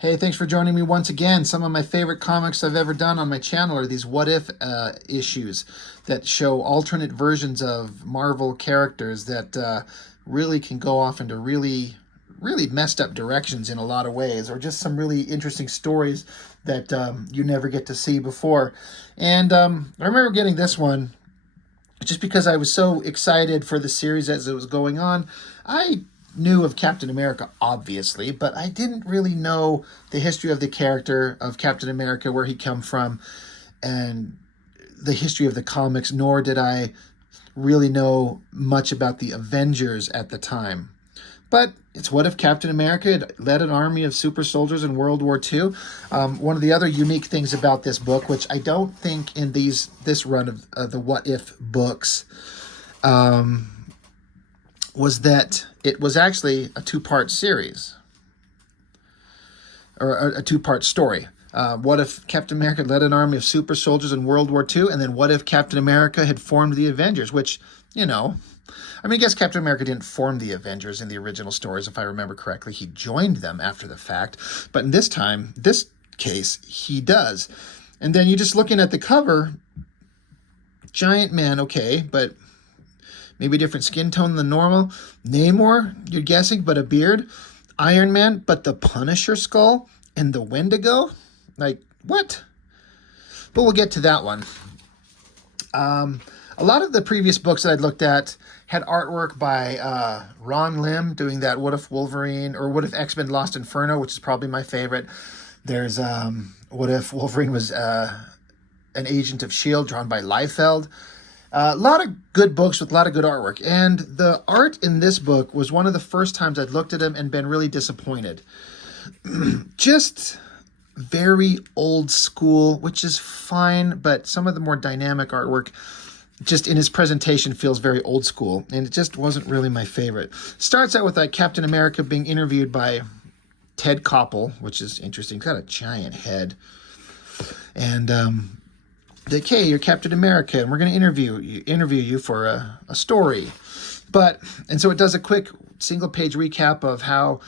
Hey, thanks for joining me once again. Some of my favorite comics I've ever done on my channel are these what if issues that show alternate versions of Marvel characters that really can go off into really messed up directions in a lot of ways, or just some really interesting stories that you never get to see before. And I remember getting this one just because I was so excited for the series as it was going on. I knew of Captain America, obviously, but I didn't really know the history of the character of Captain America, where he come from, and the history of the comics, nor did I really know much about the Avengers at the time. But it's what if Captain America had led an army of super soldiers in World War II. One of the other unique things about this book, which I don't think in this run of the what if books, was that it was actually a two-part series, or a two-part story. What if Captain America led an army of super soldiers in World War II? And then what if Captain America had formed the Avengers, which, I guess Captain America didn't form the Avengers in the original stories, if I remember correctly. He joined them after the fact. But in this case, he does. And then you're just looking at the cover, giant man, okay, but maybe a different skin tone than normal. Namor, you're guessing, but a beard. Iron Man, but the Punisher skull and the Wendigo? Like, what? But we'll get to that one. A lot of the previous books that I'd looked at had artwork by Ron Lim doing that What If Wolverine, or What If X-Men Lost Inferno, which is probably my favorite. There's What If Wolverine was an agent of S.H.I.E.L.D., drawn by Liefeld. A lot of good books with a lot of good artwork. And the art in this book was one of the first times I'd looked at them and been really disappointed. Just very old school, which is fine, but some of the more dynamic artwork just in his presentation feels very old school, and it just wasn't really my favorite. Starts out with Captain America being interviewed by Ted Koppel, which is interesting. He's got a giant head. And like, hey, you're Captain America, and we're going to interview you for a story. And so it does a quick single-page recap of how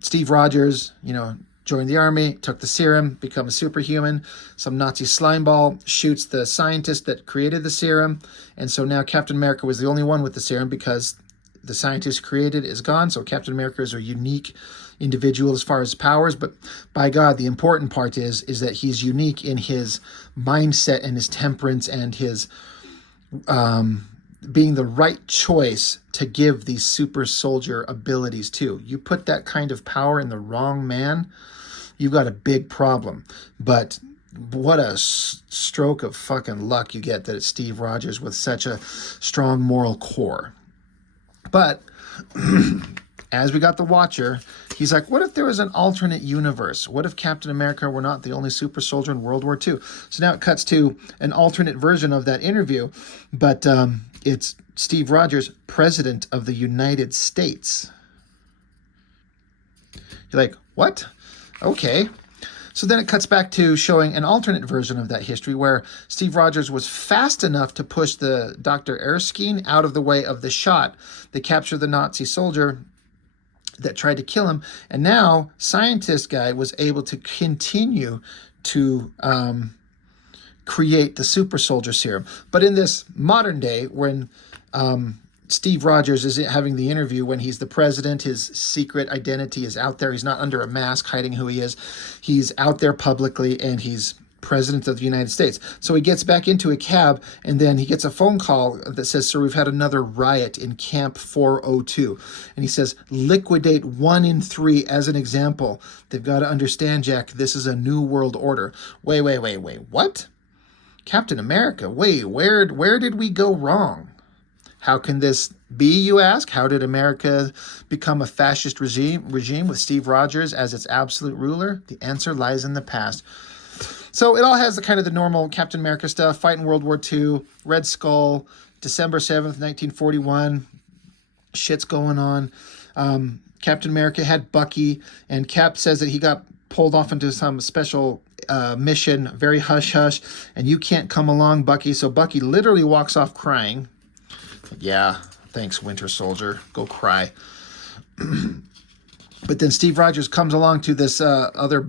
Steve Rogers, joined the army, took the serum, become a superhuman. Some Nazi slimeball shoots the scientist that created the serum, and so now Captain America was the only one with the serum because the scientist who created is gone. So Captain America is a unique individual as far as powers, but by God, the important part is that he's unique in his mindset and his temperance and his being the right choice to give these super soldier abilities to. You put that kind of power in the wrong man, you've got a big problem. But what a stroke of fucking luck you get that it's Steve Rogers with such a strong moral core. But as we got the Watcher, he's like, what if there was an alternate universe? What if Captain America were not the only super soldier in World War II? So now it cuts to an alternate version of that interview, but it's Steve Rogers, President of the United States. You're like, what? Okay. So then it cuts back to showing an alternate version of that history where Steve Rogers was fast enough to push the Dr. Erskine out of the way of the shot that captured the Nazi soldier that tried to kill him. And now scientist guy was able to continue to create the super soldier serum. But in this modern day, when Steve Rogers is having the interview, when he's the president, his secret identity is out there. He's not under a mask hiding who he is. He's out there publicly, and he's president of the United States. So he gets back into a cab, and then he gets a phone call that says, sir, we've had another riot in Camp 402. And he says, liquidate 1 in 3 as an example. They've got to understand, Jack, this is a new world order. Wait, what? Captain America, wait, where did we go wrong? How can this be, you ask? How did America become a fascist regime with Steve Rogers as its absolute ruler? The answer lies in the past. So it all has the kind of the normal Captain America stuff, fight in World War II, Red Skull, December 7th, 1941, shit's going on. Captain America had Bucky, and Cap says that he got pulled off into some special mission, very hush-hush, and you can't come along, Bucky. So Bucky literally walks off crying. Yeah, thanks, Winter Soldier. Go cry. But then Steve Rogers comes along to this other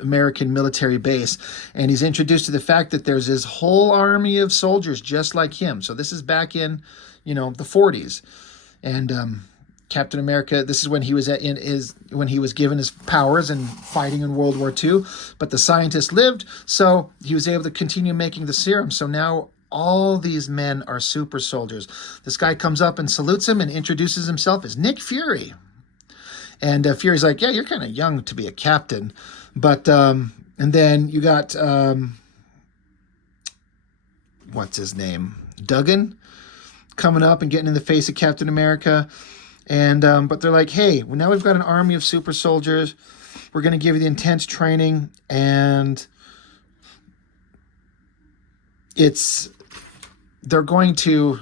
American military base, and he's introduced to the fact that there's this whole army of soldiers just like him. So this is back in, the 40s, and Captain America. This is when he was when he was given his powers and fighting in World War II. But the scientist lived, so he was able to continue making the serum. So now all these men are super soldiers. This guy comes up and salutes him and introduces himself as Nick Fury. And Fury's like, yeah, you're kind of young to be a captain. But, and then you got, what's his name? Duggan coming up and getting in the face of Captain America. And, but they're like, hey, well, now we've got an army of super soldiers. We're going to give you the intense training. And they're going to,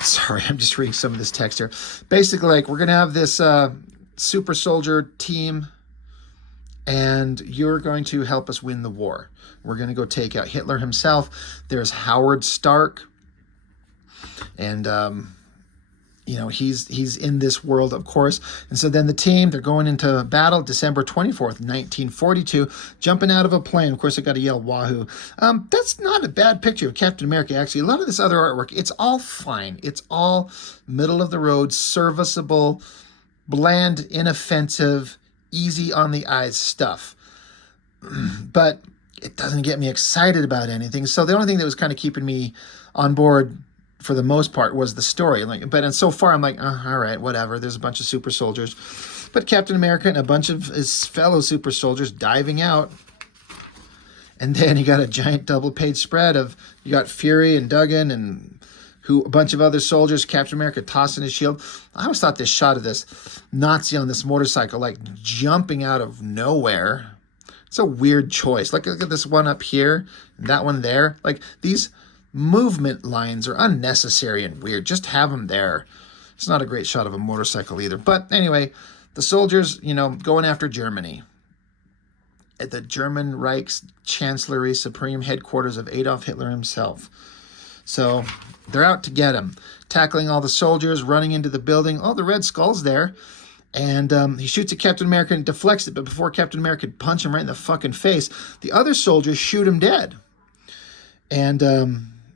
sorry, I'm just reading some of this text here. Basically, like, we're going to have this super soldier team, and you're going to help us win the war. We're going to go take out Hitler himself. There's Howard Stark, and he's in this world, of course. And so then the team, they're going into battle December 24th, 1942, jumping out of a plane. Of course, I got to yell wahoo. That's not a bad picture of Captain America, actually. A lot of this other artwork, it's all fine. It's all middle of the road, serviceable, bland, inoffensive, easy on the eyes stuff. But it doesn't get me excited about anything. So the only thing that was kind of keeping me on board for the most part was the story. And so far I'm like, oh, all right, whatever. There's a bunch of super soldiers, but Captain America and a bunch of his fellow super soldiers diving out. And then you got a giant double page spread of, you got Fury and Duggan and a bunch of other soldiers, Captain America tossing his shield. I always thought this shot of this Nazi on this motorcycle, like jumping out of nowhere. It's a weird choice. Look at this one up here, and that one there. Like, these movement lines are unnecessary and weird. Just have them there. It's not a great shot of a motorcycle either. But anyway, the soldiers, going after Germany. At the German Reich's Chancellery, Supreme Headquarters of Adolf Hitler himself. So they're out to get him, tackling all the soldiers, running into the building. Oh, the Red Skull's there. And he shoots at Captain America and deflects it. But before Captain America could punch him right in the fucking face, the other soldiers shoot him dead. And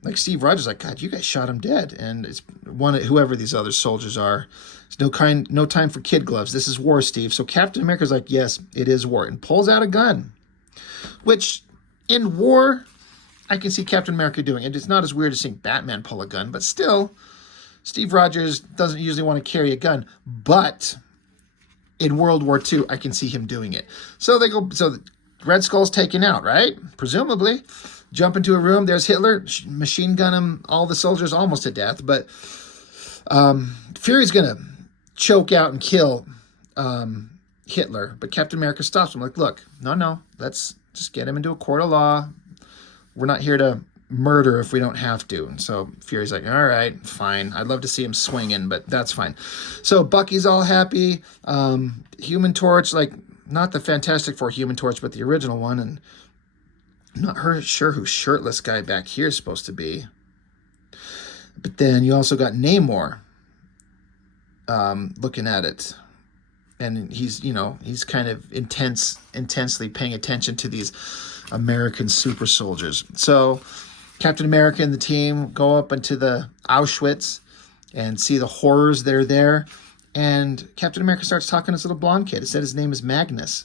like Steve Rogers, like, God, you guys shot him dead. And it's whoever these other soldiers are. There's no time for kid gloves. This is war, Steve. So Captain America's like, yes, it is war, and pulls out a gun. Which, in war, I can see Captain America doing it. It's not as weird as seeing Batman pull a gun, but still, Steve Rogers doesn't usually want to carry a gun. But in World War II, I can see him doing it. So the Red Skull's taken out, right? Presumably. Jump into a room, there's Hitler, machine gun him, all the soldiers almost to death. But Fury's going to choke out and kill Hitler. But Captain America stops him, like, look, no, let's just get him into a court of law. We're not here to murder if we don't have to. And so Fury's like, all right, fine. I'd love to see him swinging, but that's fine. So Bucky's all happy. Human Torch, like, not the Fantastic Four Human Torch, but the original one. And I'm not sure who shirtless guy back here is supposed to be. But then you also got Namor looking at it. And he's kind of intensely paying attention to these American super soldiers. So Captain America and the team go up into the Auschwitz and see the horrors that are there. And Captain America starts talking to this little blonde kid. It said his name is Magnus.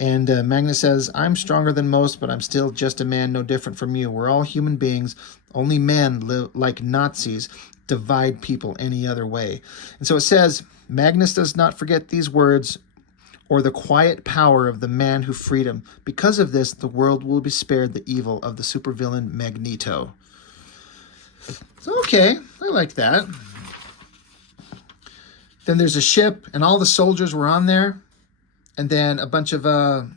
And Magnus says, I'm stronger than most, but I'm still just a man, no different from you. We're all human beings. Only men, like Nazis, divide people any other way. And so it says, Magnus does not forget these words or the quiet power of the man who freed him. Because of this, the world will be spared the evil of the supervillain Magneto. So, okay, I like that. Then there's a ship, and all the soldiers were on there. And then a bunch of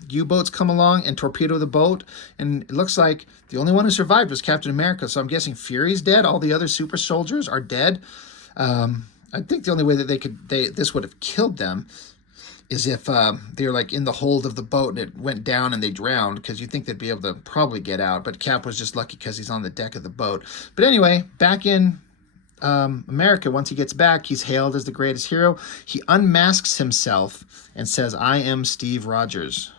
U-boats come along and torpedo the boat. And it looks like the only one who survived was Captain America. So I'm guessing Fury's dead. All the other super soldiers are dead. I think the only way that this would have killed them is if they were like in the hold of the boat and it went down and they drowned, because you think they'd be able to probably get out. But Cap was just lucky because he's on the deck of the boat. But anyway, back in America. Once he gets back, he's hailed as the greatest hero. He unmasks himself and says, "I am Steve Rogers."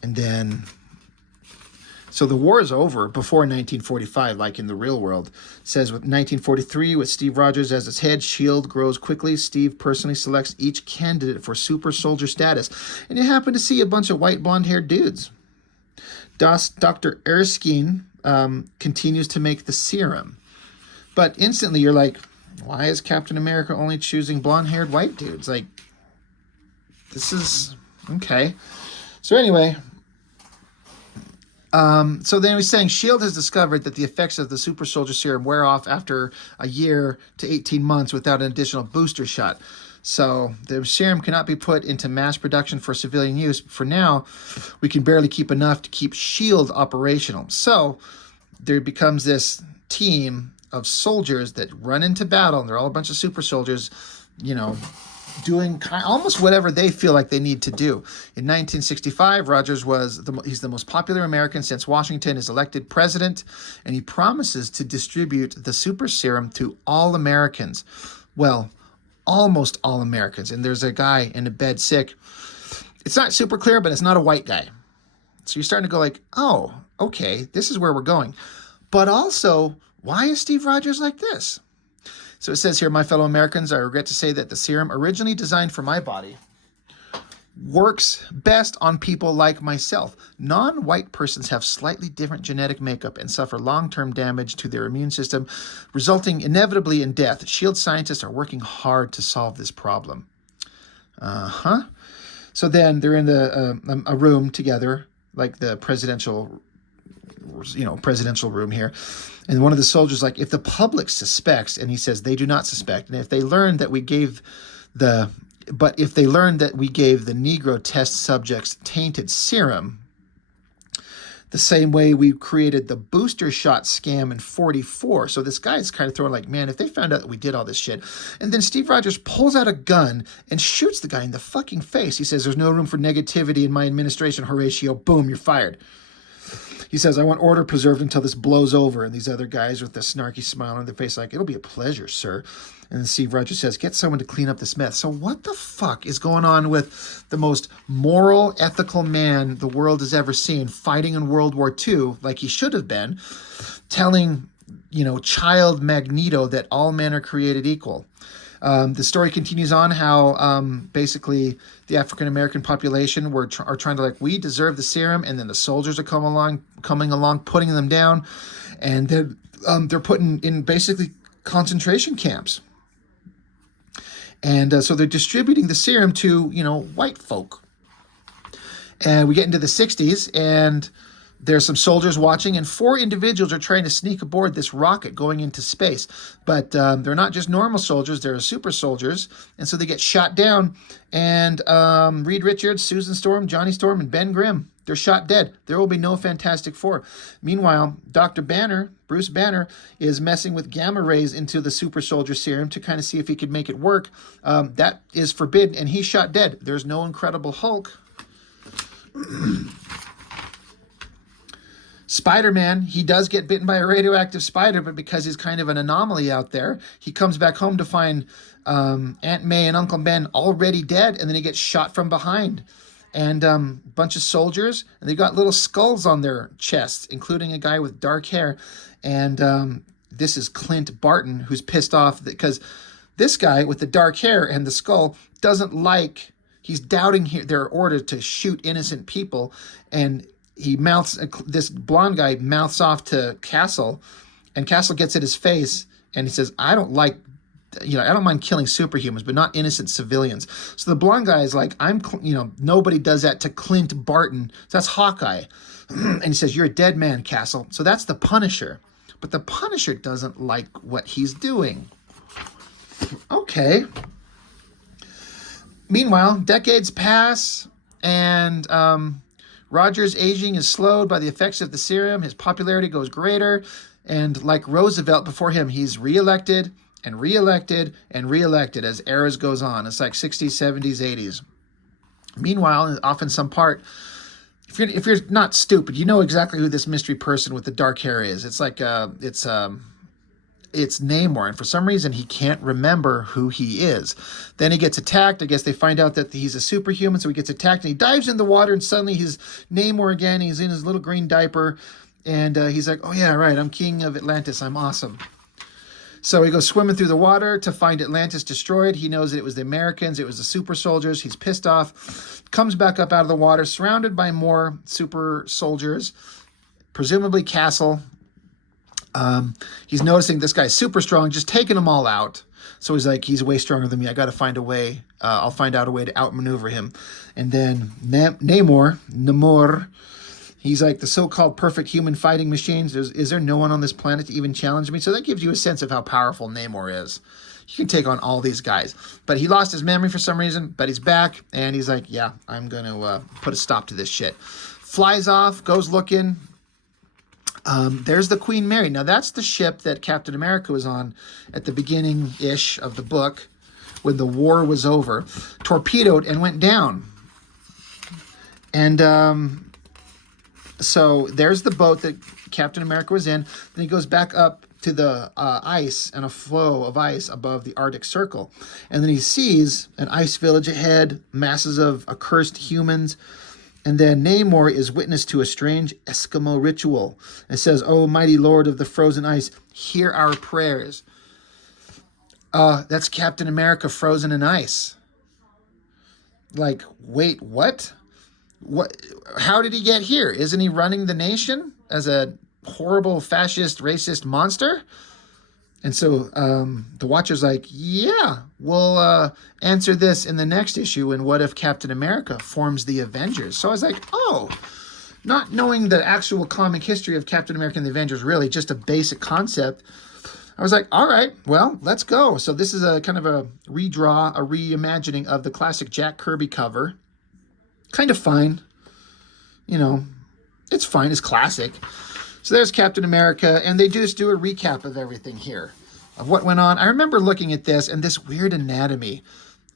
And then, so the war is over before 1945, like in the real world. It says with 1943, with Steve Rogers as its head, S.H.I.E.L.D. grows quickly. Steve personally selects each candidate for super soldier status. And you happen to see a bunch of white blonde-haired dudes. Dr. Erskine continues to make the serum. But instantly you're like, why is Captain America only choosing blonde-haired white dudes? Like, this is... okay. So anyway... so then he's saying S.H.I.E.L.D. has discovered that the effects of the super soldier serum wear off after a year to 18 months without an additional booster shot. So the serum cannot be put into mass production for civilian use. For now, we can barely keep enough to keep S.H.I.E.L.D. operational. So there becomes this team of soldiers that run into battle, and they're all a bunch of super soldiers, you know, doing almost whatever they feel like they need to do. In 1965, Rogers he's the most popular American since Washington is elected president, and he promises to distribute the super serum to all Americans. Well, almost all Americans. And there's a guy in a bed sick. It's not super clear, but it's not a white guy. So you're starting to go like, oh, okay, this is where we're going. But also, why is Steve Rogers like this? So it says here, my fellow Americans, I regret to say that the serum originally designed for my body works best on people like myself. Non-white persons have slightly different genetic makeup and suffer long-term damage to their immune system, resulting inevitably in death. S.H.I.E.L.D. scientists are working hard to solve this problem. So then they're in a room together, like the presidential room here. And one of the soldiers like, if the public suspects, and he says they do not suspect, and if they learn that we gave the Negro test subjects tainted serum, the same way we created the booster shot scam in 44. So this guy's kind of throwing like, man, if they found out that we did all this shit. And then Steve Rogers pulls out a gun and shoots the guy in the fucking face. He says, there's no room for negativity in my administration, Horatio. Boom, you're fired. He says, I want order preserved until this blows over. And these other guys with the snarky smile on their face like, it'll be a pleasure, sir. And then Steve Rogers says, get someone to clean up this mess. So what the fuck is going on with the most moral, ethical man the world has ever seen fighting in World War II, like he should have been, telling, child Magneto that all men are created equal? The story continues on how basically the African-American population are trying to we deserve the serum, and then the soldiers are coming along, putting them down, and they're putting in basically concentration camps. And so they're distributing the serum to, white folk. And we get into the 60s, and there's some soldiers watching, and 4 individuals are trying to sneak aboard this rocket going into space. But they're not just normal soldiers, they're super soldiers. And so they get shot down. And Reed Richards, Susan Storm, Johnny Storm, and Ben Grimm, they're shot dead. There will be no Fantastic Four. Meanwhile, Dr. Banner, Bruce Banner, is messing with gamma rays into the super soldier serum to kind of see if he could make it work. That is forbidden, and he's shot dead. There's no Incredible Hulk. Spider-Man, he does get bitten by a radioactive spider, but because he's kind of an anomaly out there, he comes back home to find Aunt May and Uncle Ben already dead, and then he gets shot from behind. And a bunch of soldiers, and they got little skulls on their chests, including a guy with dark hair. And this is Clint Barton, who's pissed off because this guy with the dark hair and the skull doesn't like, he's doubting their order to shoot innocent people, and this blonde guy mouths off to Castle, and Castle gets at his face, and he says, I don't mind killing superhumans, but not innocent civilians. So the blonde guy is like, nobody does that to Clint Barton. So that's Hawkeye. And he says, you're a dead man, Castle. So that's the Punisher. But the Punisher doesn't like what he's doing. Okay. Meanwhile, decades pass, and Rogers' aging is slowed by the effects of the serum. His popularity goes greater, and like Roosevelt before him, he's reelected and reelected and reelected as eras goes on. It's like 60s, 70s, 80s. Meanwhile, off in some part, if you're not stupid, you know exactly who this mystery person with the dark hair is. It's like it's Namor, and for some reason he can't remember who he is. Then he gets attacked. I guess they find out that he's a superhuman, so he gets attacked, and he dives in the water, and suddenly he's Namor again. He's in his little green diaper, and he's like, oh yeah, right, I'm king of Atlantis. I'm awesome. So he goes swimming through the water to find Atlantis destroyed. He knows that it was the Americans. It was the super soldiers. He's pissed off. Comes back up out of the water, surrounded by more super soldiers, presumably Castle. He's noticing this guy's super strong, just taking them all out. So he's like, he's way stronger than me. I got to find a way. I'll find out a way to outmaneuver him. And then Namor, he's like the so-called perfect human fighting machines. Is there no one on this planet to even challenge me? So that gives you a sense of how powerful Namor is. He can take on all these guys. But he lost his memory for some reason, but he's back. And he's like, yeah, I'm going to put a stop to this shit. Flies off, goes looking. There's the Queen Mary. Now, that's the ship that Captain America was on at the beginning-ish of the book when the war was over. Torpedoed and went down. And so there's the boat that Captain America was in. Then he goes back up to the ice and a flow of ice above the Arctic Circle. And then he sees an ice village ahead, masses of accursed humans. And then Namor is witness to a strange Eskimo ritual. It says, "Oh, mighty Lord of the frozen ice, hear our prayers." That's Captain America frozen in ice. Like, wait, what? What? How did he get here? Isn't he running the nation as a horrible fascist, racist monster? And so the Watcher's like, yeah, we'll answer this in the next issue. And what if Captain America forms the Avengers? So I was like, oh, not knowing the actual comic history of Captain America and the Avengers, really just a basic concept. I was like, all right, well, let's go. So this is a kind of a redraw, a reimagining of the classic Jack Kirby cover. Kind of fine. You know, it's fine. It's classic. So there's Captain America, and they just do a recap of everything here, of what went on. I remember looking at this, and this weird anatomy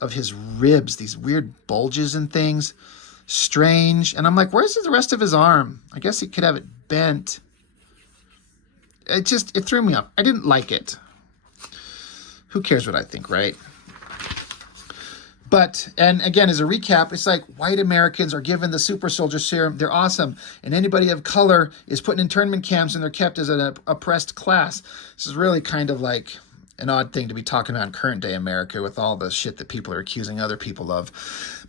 of his ribs, these weird bulges and things, strange. And I'm like, where's the rest of his arm? I guess he could have it bent. It threw me off. I didn't like it. Who cares what I think, right? But, and again, as a recap, it's like white Americans are given the super soldier serum. They're awesome. And anybody of color is put in internment camps and they're kept as an oppressed class. This is really kind of like an odd thing to be talking about in current day America with all the shit that people are accusing other people of.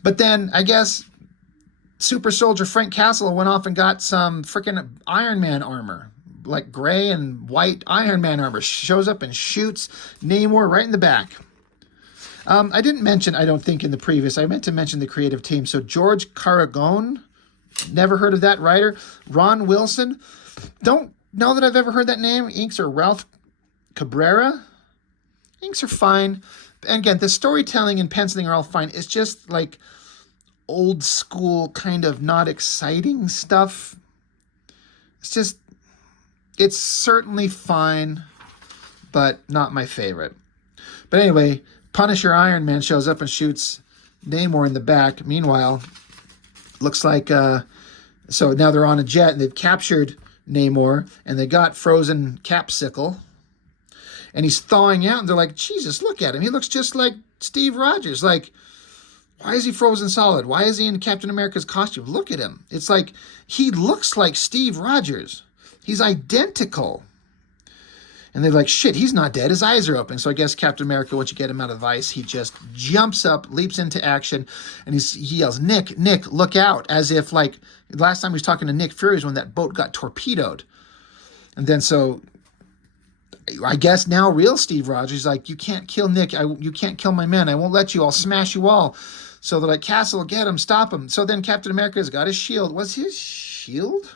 But then I guess super soldier Frank Castle went off and got some freaking Iron Man armor. Like gray and white Iron Man armor. Shows up and shoots Namor right in the back. I didn't mention, I don't think in the previous, I meant to mention the creative team. So George Caragone, never heard of that writer. Ron Wilson, don't know that I've ever heard that name. Inks are Ralph Cabrera. Inks are fine. And again, the storytelling and penciling are all fine. It's just like old school kind of not exciting stuff. It's certainly fine, but not my favorite. But anyway, Punisher Iron Man shows up and shoots Namor in the back. Meanwhile, looks like, so now they're on a jet and they've captured Namor and they got frozen Capsicle. And he's thawing out and they're like, Jesus, look at him. He looks just like Steve Rogers. Like, why is he frozen solid? Why is he in Captain America's costume? Look at him. It's like, he looks like Steve Rogers. He's identical. And they're like, shit, he's not dead. His eyes are open. So I guess Captain America, once you get him out of the ice, he just jumps up, leaps into action, and he yells, Nick, look out. As if, like, last time he was talking to Nick Fury was when that boat got torpedoed. And then so I guess now real Steve Rogers is like, you can't kill Nick. You can't kill my men. I won't let you. I'll smash you all. So they're like, Castle, get him, stop him. So then Captain America's got his shield. Was his shield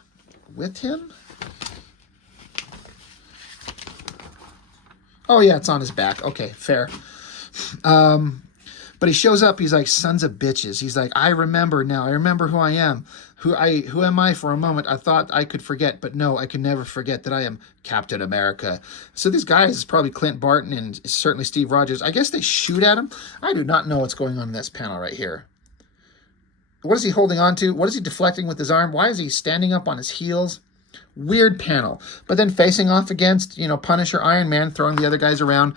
with him? Oh, yeah, it's on his back. Okay, fair. But he shows up. He's like, sons of bitches. He's like, I remember now. I remember who I am. Who am I? For a moment, I thought I could forget. But no, I can never forget that I am Captain America. So these guys is probably Clint Barton and certainly Steve Rogers. I guess they shoot at him. I do not know what's going on in this panel right here. What is he holding on to? What is he deflecting with his arm? Why is he standing up on his heels? Weird panel. But then facing off against, Punisher, Iron Man, throwing the other guys around,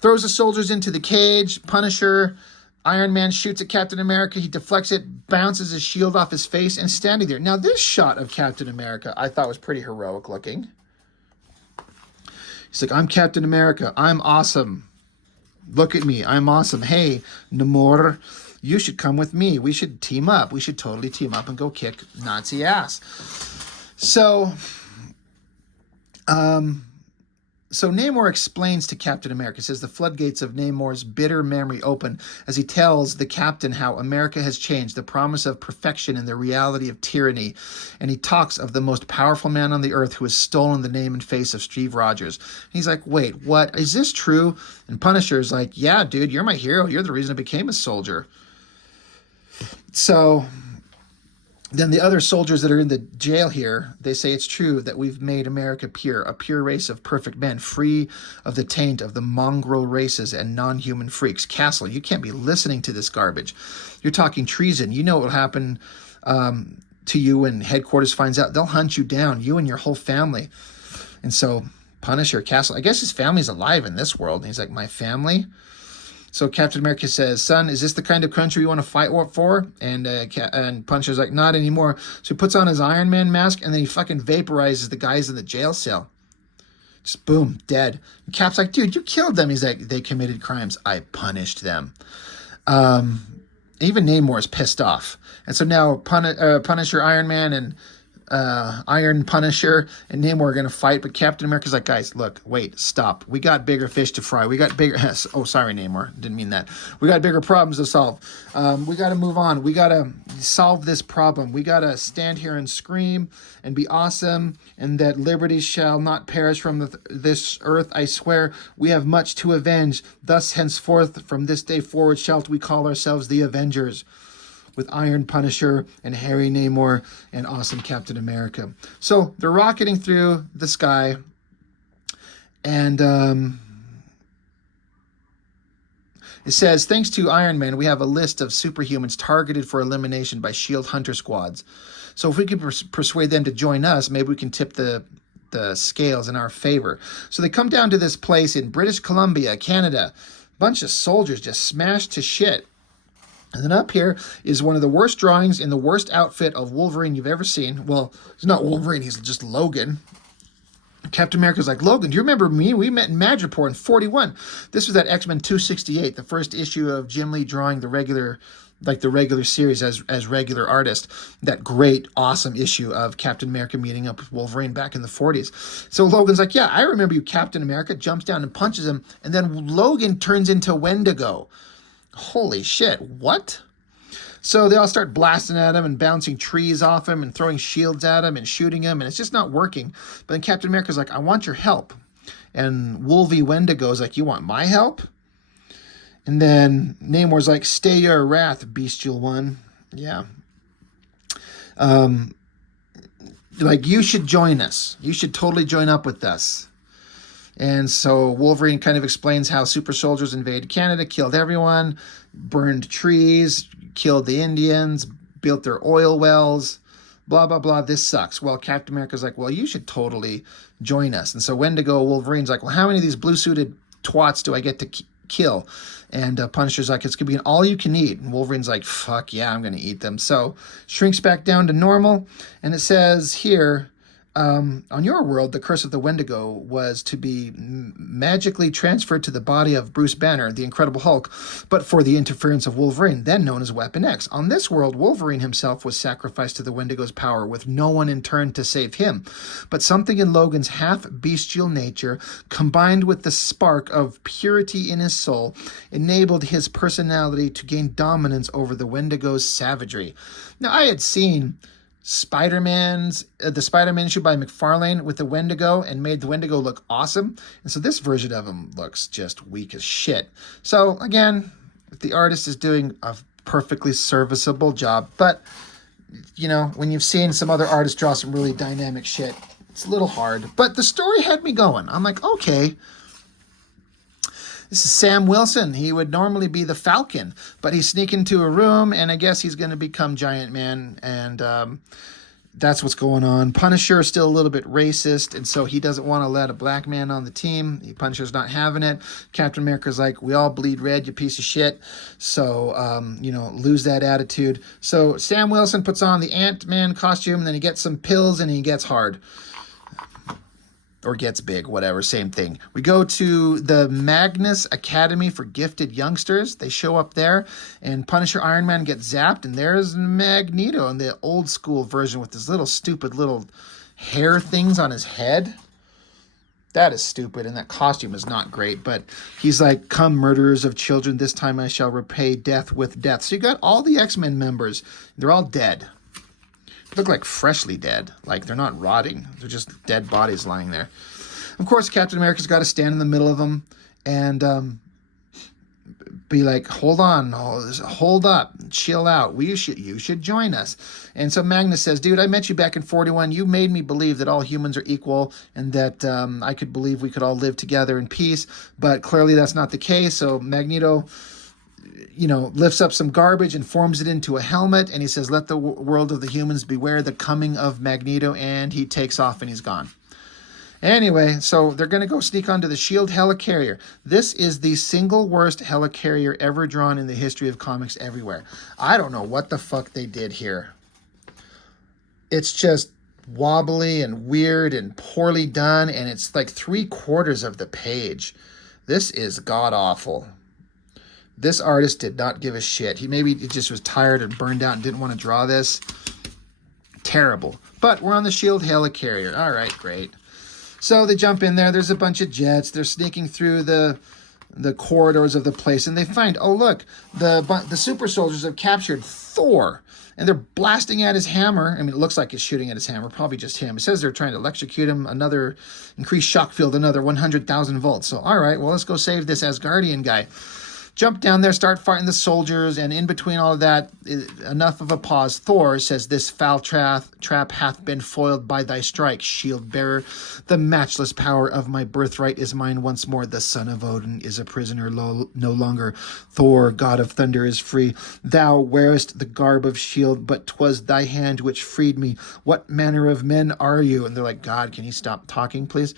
throws the soldiers into the cage. Punisher, Iron Man shoots at Captain America. He deflects it, bounces his shield off his face, and standing there. Now, this shot of Captain America I thought was pretty heroic looking. He's like, I'm Captain America. I'm awesome. Look at me. I'm awesome. Hey, Namor, you should come with me. We should team up. We should totally team up and go kick Nazi ass. So Namor explains to Captain America, says the floodgates of Namor's bitter memory open as he tells the captain how America has changed, the promise of perfection and the reality of tyranny. And he talks of the most powerful man on the earth who has stolen the name and face of Steve Rogers. And he's like, wait, what? Is this true? And Punisher's like, yeah, dude, you're my hero. You're the reason I became a soldier. So then the other soldiers that are in the jail here, they say it's true that we've made America pure, a pure race of perfect men, free of the taint of the mongrel races and non-human freaks. Castle, you can't be listening to this garbage. You're talking treason. You know what will happen to you when headquarters finds out. They'll hunt you down, you and your whole family. And so Punisher, Castle, I guess his family's alive in this world. And he's like, my family? So Captain America says, son, is this the kind of country you want to fight for? And Punisher's like, not anymore. So he puts on his Iron Man mask, and then he fucking vaporizes the guys in the jail cell. Just boom, dead. And Cap's like, dude, you killed them. He's like, they committed crimes. I punished them. Even Namor's pissed off. And so now Punisher, Iron Man, and Iron Punisher and Namor are going to fight, but Captain America's like, guys, look, wait, stop. We got bigger fish to fry. We got bigger... Oh, sorry, Namor. Didn't mean that. We got bigger problems to solve. We got to move on. We got to solve this problem. We got to stand here and scream and be awesome, and that liberty shall not perish from this earth. I swear we have much to avenge. Thus, henceforth, from this day forward, shall we call ourselves the Avengers, with Iron Punisher and Harry Namor and awesome Captain America. So they're rocketing through the sky, and it says, thanks to Iron Man, we have a list of superhumans targeted for elimination by SHIELD hunter squads. So if we can persuade them to join us, maybe we can tip the scales in our favor. So they come down to this place in British Columbia, Canada. Bunch of soldiers just smashed to shit. And then up here is one of the worst drawings in the worst outfit of Wolverine you've ever seen. Well, he's not Wolverine, he's just Logan. Captain America's like, Logan, do you remember me? We met in Madripoor in 41. This was at X-Men 268, the first issue of Jim Lee drawing the regular series as regular artist. That great, awesome issue of Captain America meeting up with Wolverine back in the 40s. So Logan's like, yeah, I remember you, Captain America, jumps down and punches him, and then Logan turns into Wendigo. Holy shit, what? So they all start blasting at him and bouncing trees off him and throwing shields at him and shooting him, and it's just not working. But then Captain America's like, I want your help. And Wolvie Wendigo's like, you want my help? And then Namor's like, stay your wrath, bestial one. Yeah. Like, you should join us. You should totally join up with us. And so Wolverine kind of explains how super soldiers invaded Canada, killed everyone, burned trees, killed the Indians, built their oil wells, blah, blah, blah. This sucks. Well, Captain America's like, well, you should totally join us. And so Wendigo, Wolverine's like, well, how many of these blue-suited twats do I get to kill? And Punisher's like, it's going to be an all-you-can-eat. And Wolverine's like, fuck yeah, I'm going to eat them. So shrinks back down to normal. And it says here, on your world, the curse of the Wendigo was to be magically transferred to the body of Bruce Banner, the Incredible Hulk, but for the interference of Wolverine, then known as Weapon X. On this world, Wolverine himself was sacrificed to the Wendigo's power, with no one in turn to save him. But something in Logan's half-bestial nature, combined with the spark of purity in his soul, enabled his personality to gain dominance over the Wendigo's savagery. Now, I had seen the Spider-Man issue by McFarlane with the Wendigo and made the Wendigo look awesome. And so this version of him looks just weak as shit. So again, the artist is doing a perfectly serviceable job. But, you know, when you've seen some other artists draw some really dynamic shit, it's a little hard. But the story had me going. I'm like, okay. This is Sam Wilson. He would normally be the Falcon, but he's sneaking into a room, and I guess he's going to become Giant Man. And that's what's going on. Punisher is still a little bit racist, and so he doesn't want to let a black man on the team. Punisher's not having it. Captain America's like, we all bleed red, you piece of shit. So, lose that attitude. So Sam Wilson puts on the Ant-Man costume, and then he gets some pills, and he gets hard. Or gets big, whatever, same thing. We go to the Magnus Academy for Gifted Youngsters. They show up there, and Punisher Iron Man gets zapped, and there's Magneto in the old school version with his little stupid little hair things on his head. That is stupid, and that costume is not great, but he's like, come murderers of children, this time I shall repay death with death. So you got all the X-Men members. They're all dead. Look like freshly dead. Like they're not rotting. They're just dead bodies lying there. Of course, Captain America's got to stand in the middle of them and be like, hold on, hold up, chill out. You should join us. And so Magnus says, dude, I met you back in 41. You made me believe that all humans are equal and that I could believe we could all live together in peace. But clearly that's not the case. So Magneto lifts up some garbage and forms it into a helmet, and he says, let the world of the humans beware the coming of Magneto, and he takes off and he's gone. Anyway, so they're going to go sneak onto the SHIELD helicarrier. This is the single worst helicarrier ever drawn in the history of comics everywhere. I don't know what the fuck they did here. It's just wobbly and weird and poorly done, and it's like 3/4 of the page. This is god-awful. This artist did not give a shit. He just was tired and burned out and didn't want to draw this. Terrible. But we're on the SHIELD helicarrier. All right, great. So they jump in there. There's a bunch of jets. They're sneaking through the corridors of the place, and they find, oh, look, the super soldiers have captured Thor, and they're blasting at his hammer. I mean, it looks like it's shooting at his hammer. Probably just him. It says they're trying to electrocute him. Another increased shock field, another 100,000 volts. So, all right, well, let's go save this Asgardian guy. Jump down there, start fighting the soldiers, and in between all of that, enough of a pause. Thor says, this foul trap hath been foiled by thy strike, shield bearer. The matchless power of my birthright is mine once more. The son of Odin is a prisoner no longer. Thor, god of thunder, is free. Thou wearest the garb of shield, but 'twas thy hand which freed me. What manner of men are you? And they're like, God, can you stop talking, please?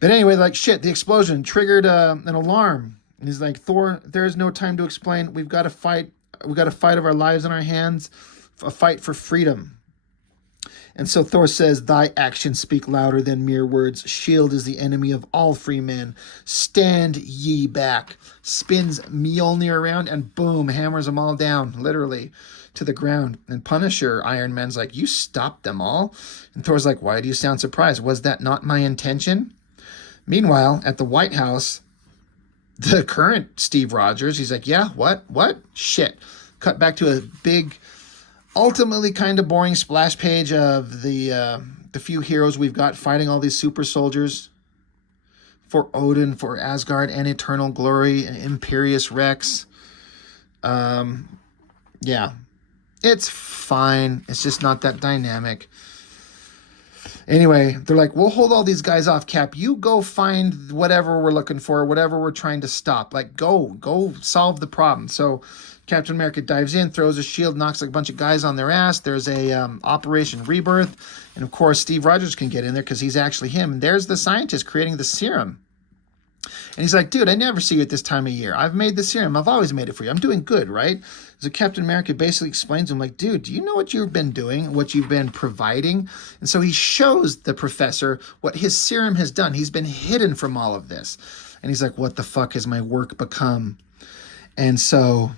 But anyway, like, shit, the explosion triggered an alarm. And he's like, Thor, there is no time to explain. We've got to fight. We've got a fight of our lives in our hands, a fight for freedom. And so Thor says, thy actions speak louder than mere words. Shield is the enemy of all free men. Stand ye back. Spins Mjolnir around and boom, hammers them all down, literally, to the ground. And Punisher, Iron Man's like, you stopped them all? And Thor's like, why do you sound surprised? Was that not my intention? Meanwhile, at the White House, the current Steve Rogers, he's like, yeah, what? Shit. Cut back to a big, ultimately kind of boring splash page of the few heroes we've got fighting all these super soldiers for Odin, for Asgard, and Eternal Glory, and Imperious Rex. Yeah. It's fine. It's just not that dynamic. Anyway, they're like, we'll hold all these guys off, Cap. You go find whatever we're looking for, whatever we're trying to stop. Like, go solve the problem. So Captain America dives in, throws a shield, knocks like a bunch of guys on their ass. There's a Operation Rebirth. And, of course, Steve Rogers can get in there because he's actually him. And there's the scientist creating the serum. And he's like, dude, I never see you at this time of year. I've made the serum. I've always made it for you. I'm doing good, right? So Captain America basically explains to him, like, dude, do you know what you've been doing, what you've been providing? And so he shows the professor what his serum has done. He's been hidden from all of this. And he's like, what the fuck has my work become? And so,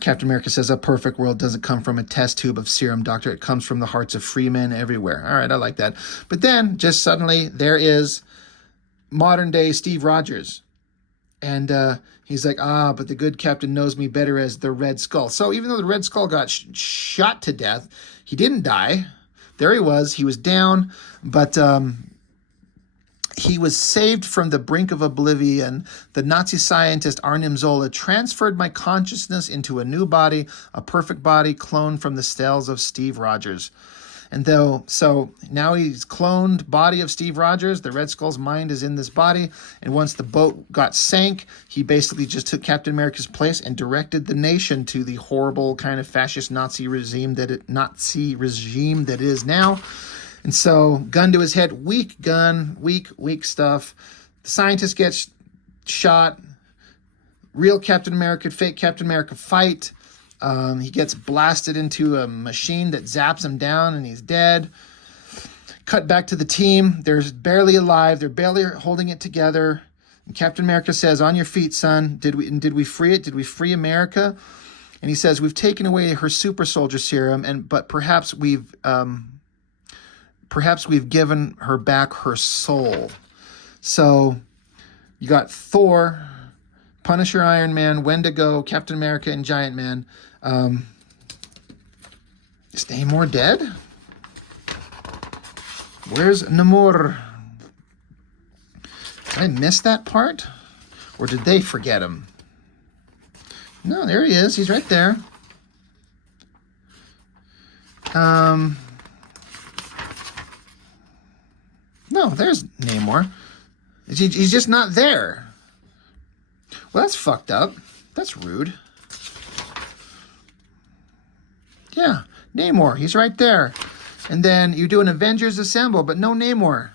Captain America says, a perfect world doesn't come from a test tube of serum, doctor. It comes from the hearts of free men everywhere. All right, I like that. But then, just suddenly, there is modern-day Steve Rogers. And he's like, but the good captain knows me better as the Red Skull. So even though the Red Skull got shot to death, he didn't die. There he was. He was down, but he was saved from the brink of oblivion. The Nazi scientist Arnim Zola transferred my consciousness into a new body, a perfect body cloned from the cells of Steve Rogers. And so now he's cloned body of Steve Rogers. The Red Skull's mind is in this body. And once the boat got sank, he basically just took Captain America's place and directed the nation to the horrible kind of fascist Nazi regime that it is now. And so, gun to his head, weak gun, weak stuff. The scientist gets shot. Real Captain America, fake Captain America fight. He gets blasted into a machine that zaps him down, and he's dead. Cut back to the team. They're barely alive. They're barely holding it together. And Captain America says, "On your feet, son. Did we free it? Did we free America?" And he says, "We've taken away her super soldier serum, but perhaps we've given her back her soul." So you got Thor, Punisher, Iron Man, Wendigo, Captain America, and Giant Man. Is Namor dead? Where's Namor? Did I miss that part? Or did they forget him? No, there he is. He's right there. No, there's Namor. He's just not there. Well, that's fucked up. That's rude. Yeah, Namor, he's right there. And then you do an Avengers Assemble, but no Namor.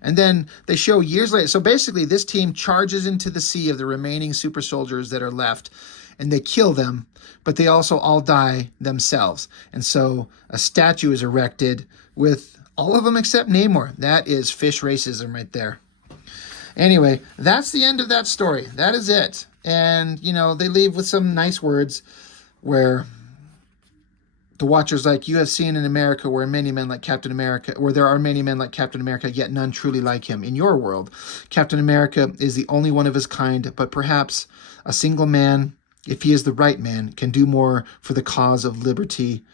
And then they show years later. So basically, this team charges into the sea of the remaining super soldiers that are left, and they kill them, but they also all die themselves. And so a statue is erected with all of them except Namor. That is fish racism right there. Anyway, that's the end of that story. That is it. And, you know, they leave with some nice words where the Watcher's like, "You have seen in America where many men like Captain America, where there are many men like Captain America, yet none truly like him. In your world, Captain America is the only one of his kind, but perhaps a single man, if he is the right man, can do more for the cause of liberty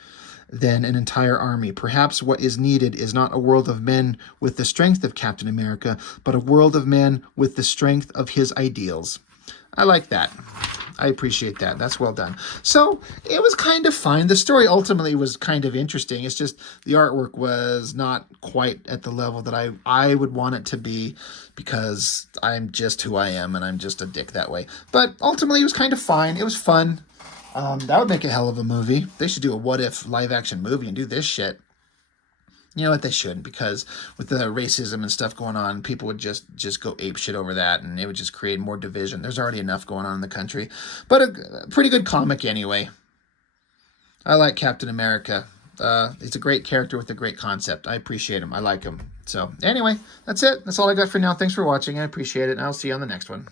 than an entire army. Perhaps what is needed is not a world of men with the strength of Captain America, but a world of men with the strength of his ideals." I like that. I appreciate that. That's well done. So it was kind of fine. The story ultimately was kind of interesting. It's just the artwork was not quite at the level that I would want it to be, because I'm just who I am and I'm just a dick that way. But ultimately it was kind of fine. It was fun. That would make a hell of a movie. They should do a what if live action movie and do this shit. You know what, they shouldn't, because with the racism and stuff going on, people would just go ape shit over that, and it would just create more division. There's already enough going on in the country. But a pretty good comic anyway. I like Captain America. He's a great character with a great concept. I appreciate him. I like him. So anyway, that's it. That's all I got for now. Thanks for watching. I appreciate it, and I'll see you on the next one.